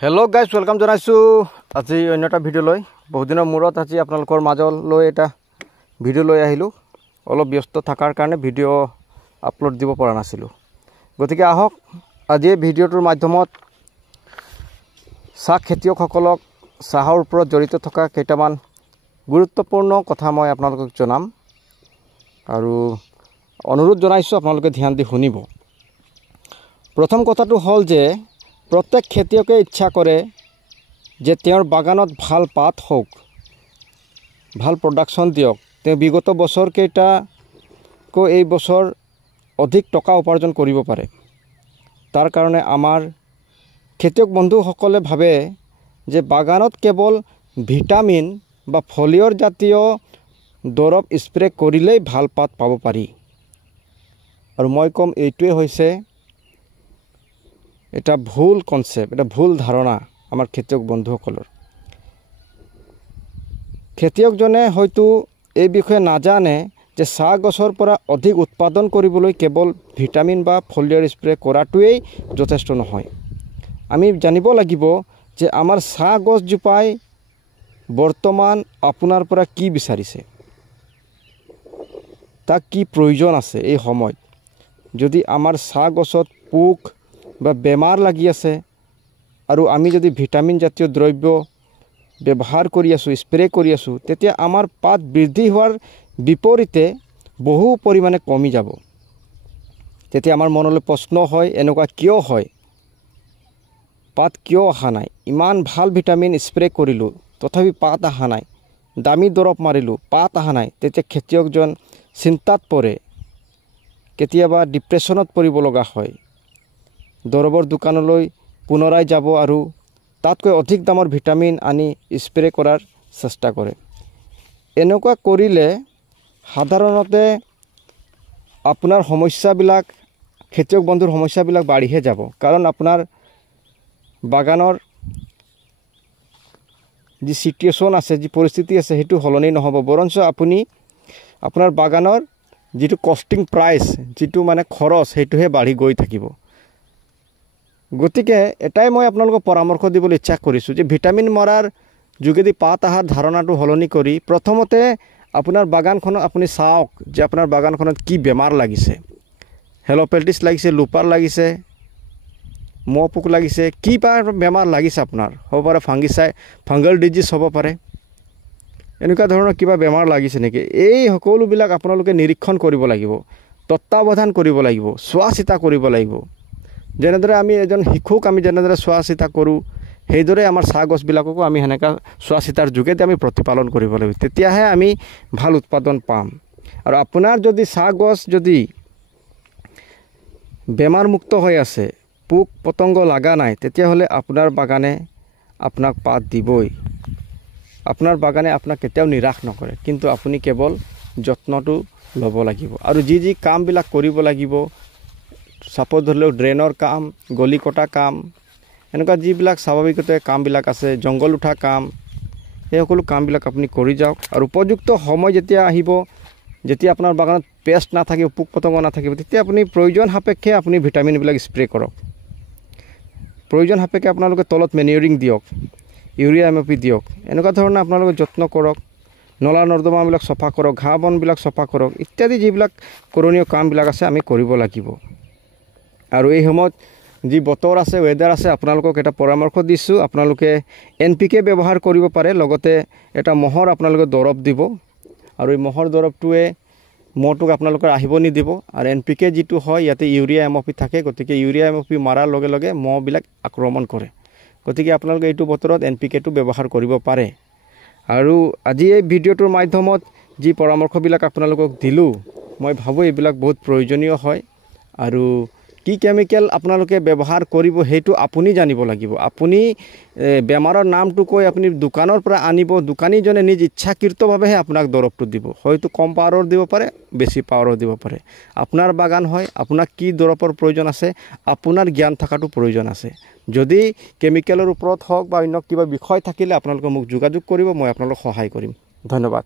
hello guys welcome जनाइছো আজি অন্য এটা ভিডিও লৈ বহুত দিনৰ মূৰত আজি আপোনালোকৰ মাজলৈ এটা ভিডিও লৈ আহিলো অলপ ব্যস্ত থাকাৰ কাৰণে ভিডিও আপলোড দিব পৰা নাছিলো গতিকে আহক আজি এই ভিডিওটোৰ মাধ্যমত চাহ খেতিয়কসকলক চাহৰ ওপৰত জড়িত থকা কেইটামান গুৰুত্বপূৰ্ণ কথা মই আপোনালোকক জনাম আৰু অনুৰোধ জনাইছো আপোনালোকে ধ্যান দি শুনিব প্ৰথম কথাটো হ'ল যে प्रत्येक खेतियके इच्छा करे जे तेर बागानत भाल पात होक भाल प्रोडक्शन दियक ते विगत बছर केटा को এই বছর অধিক টকা উপার্জন কৰিব পাৰে তাৰ কাৰণে আমাৰ খেতিয়ক বন্ধুসকলে ভাবে যে বাগানত কেৱল ভিটামিন বা ফলিয়ৰ জাতীয় দৰৱ স্প্ৰে কৰিলেই ভাল পাত পাব পাৰি আৰু মই কম এইটোৱে হৈছে এটা ভুল কনসেপ্ট এটা ভুল ধাৰণা আমাৰ খেতিয়ক বন্ধুসকলৰ খেতিয়কজনে হয়তো এই বিষয়ে নাজানে যে চাহ গছৰ পৰা অধিক উৎপাদন কৰিবলৈ কেৱল ভিটামিন বা ফলিয়াৰ স্প্ৰে কৰাটোৱেই যথেষ্ট নহয় আমি জানিব লাগিব যে আমাৰ চাহ গছজোপাই বৰ্তমান আপোনাৰ পৰা কি বিচাৰিছে তাক কি প্ৰয়োজন আছে এই সময়ত যদি আমাৰ চাহ গছত পোক বা বেমাৰ লাগি আছে আৰু আমি যদি ভিটামিন জাতীয় দ্ৰব্য ব্যৱহাৰ কৰি আছো স্প্ৰে কৰি আছো তেতিয়া আমাৰ পাত বৃদ্ধি হোৱাৰ বিপৰীতে বহু পৰিমাণে কমি যাব তেতিয়া আমাৰ মনলৈ প্ৰশ্ন হয় এনেকুৱা কিয় হয় পাত কিয় অহা নাই ইমান ভাল ভিটামিন স্প্ৰে কৰিলো তথাপি পাত অহা নাই দামী দৰৱ মাৰিলো পাত অহা নাই তেতিয়া খেতিয়কজন চিন্তাত পৰে কেতিয়াবা ডিপ্ৰেছনত পৰিব লগা হয় দৰবৰ দোকানলৈ পুনৰাই যাব আৰু তাতকৈ অধিক দামৰ ভিটামিন আনি স্প্ৰে কৰাৰ চেষ্টা কৰে এনেকুৱা কৰিলে সাধাৰণতে আপোনাৰ সমস্যাবিলাক খেতিয়ক বন্ধুৰ সমস্যাবিলাক বাঢ়িহে যাব কাৰণ আপোনাৰ বাগানৰ যি সিচুৱেশ্যন আছে যি পৰিস্থিতি আছে হেতু হলনি নহব বৰঞ্চ আপুনি আপোনাৰ বাগানৰ যেটো কষ্টিং প্ৰাইস যেটো মানে খৰচ হেতুহে বাঢ়ি গৈ থাকিব গতিকে এটাই মই আপোনালোকক পৰামৰ্শ দিবলৈ ইচ্ছা কৰিছো যে ভিটামিন মৰাৰ যোগেদি পাত আহাৰ ধাৰণাটো হলনি কৰি প্ৰথমতে আপোনাৰ বাগানখনত আপুনি চাওক যে আপোনাৰ বাগানখনত কি বেমাৰ লাগিছে হেলোপেল্টিছ লাগিছে লুপাৰ লাগিছে মহপোক লাগিছে কি বেমাৰ লাগিছে আপোনাৰ হ'ব পাৰে ফাঙ্গাল ডিজিজ হ'ব পাৰে এনেকুৱা ধৰণৰ কিবা বেমাৰ লাগিছে নেকি এই সকলোবিলাক আপোনালোকে নিৰীক্ষণ কৰিব লাগিব তত্ত্বাৱধান কৰিব লাগিব চোৱা চিতা কৰিব লাগিব যেনেদৰে আমি এজন শিক্ষক আমি যেনেদৰে চোৱা চিতা কৰো সেইদৰে আমাৰ চাহ গছবিলাককো আমি হেনেকা চোৱা চিতাৰ যোগেদি আমি প্ৰতিপালন কৰিব লাগিব তেতিয়াহে আমি ভাল উৎপাদন পাম আৰু আপোনাৰ যদি চাহ গছ যদি বেমাৰ মুক্ত হৈ আছে পোক পতংগ লাগা নাই তেতিয়া হলে আপোনাৰ বাগানে আপোনাক পাত দিবই আপোনাৰ বাগানে আপোনাক কেতিয়াও নিৰাশ নকৰে কিন্তু আপুনি কেৱল যত্নটো ল'ব লাগিব আৰু যি কামবিলাক কৰিব লাগিব সাপোজ ধৰলেও ড্ৰেনৰ কাম গলি কটা কাম এনেকুৱা যিবিলাক স্বাভাৱিকতে কামবিলাক আছে জংগল উঠা কাম এই সকলো কামবিলাক আপুনি কৰি যাওক আৰু উপযুক্ত সময় যেতিয়া আহিব যেতিয়া আপোনাৰ বাগানত পেষ্ট না থাকিব পোক পতংগ না থাকিব তেতিয়া আপুনি প্ৰয়োজন সাপেক্ষে আপুনি ভিটামিনবিলাক স্প্ৰে কৰক প্ৰয়োজন সাপেক্ষে আপোনালোকে তলত মেনিউৰিং দিয়ক ইউৰিয়া এমঅপি দিয়ক এনেকুৱা ধৰণৰ আপোনালোকে যত্ন কৰক নলা নৰ্দমাবিলাক সফা কৰক ঘাঁহ বনবিলাক সফা কৰক ইত্যাদি যিবিলাক কৰণীয় কামবিলাক আছে আমি কৰিব লাগিব আৰু এই সময়ত যি বতৰ আছে ওয়েদাৰ আছে আপোনালোকক এটা পৰামৰ্শ দিছো আপোনালোকে এনপিকে ব্যৱহাৰ কৰিব পাৰে লগতে এটা মহৰ আপোনালোকে দৰৱ দিব আৰু এই মহৰ দৰৱটোৱে মহটোক আপোনালোকৰ আহিব নিদিব আৰু এনপিকে যেটো হয় ইয়াতে ইউৰিয়া এমঅপি থাকে গতিকে ইউৰিয়া এমঅপি মাৰাৰ লগে লগে মহবিলাক আক্ৰমণ কৰে গতিকে আপোনালোকে এইটো বতৰত এনপিকেটো ব্যৱহাৰ কৰিব পাৰে আৰু আজি এই ভিডিওটোৰ মাধ্যমত যি পৰামৰ্শবিলাক আপোনালোকক দিলো মই ভাবো এইবিলাক বহুত প্ৰয়োজনীয় হয় আৰু কি কেমিক্যাল আপোনালোকে ব্যৱহাৰ কৰিব হেতু আপুনি জানিব লাগিব আপুনি বেমাৰৰ নামটো কৈ আপুনি দোকানৰ পৰা আনিব দোকানীজনে নিজ ইচ্ছাকৃতভাৱেহে আপোনাক দৰৱটো দিব হয়তো কম পাৱাৰৰ দিব পাৰে বেছি পাৱাৰৰ দিব পাৰে আপোনাৰ বাগান হয় আপোনাক কি দৰৱৰ প্ৰয়োজন আছে আপোনাৰ জ্ঞান থাকাটো প্ৰয়োজন আছে যদি কেমিক্যালৰ ওপৰত হওক বা অন্য কিবা বিষয় থাকিলে আপোনালোকে মোক যোগাযোগ কৰিব মই আপোনালোকক সহায় কৰিম ধন্যবাদ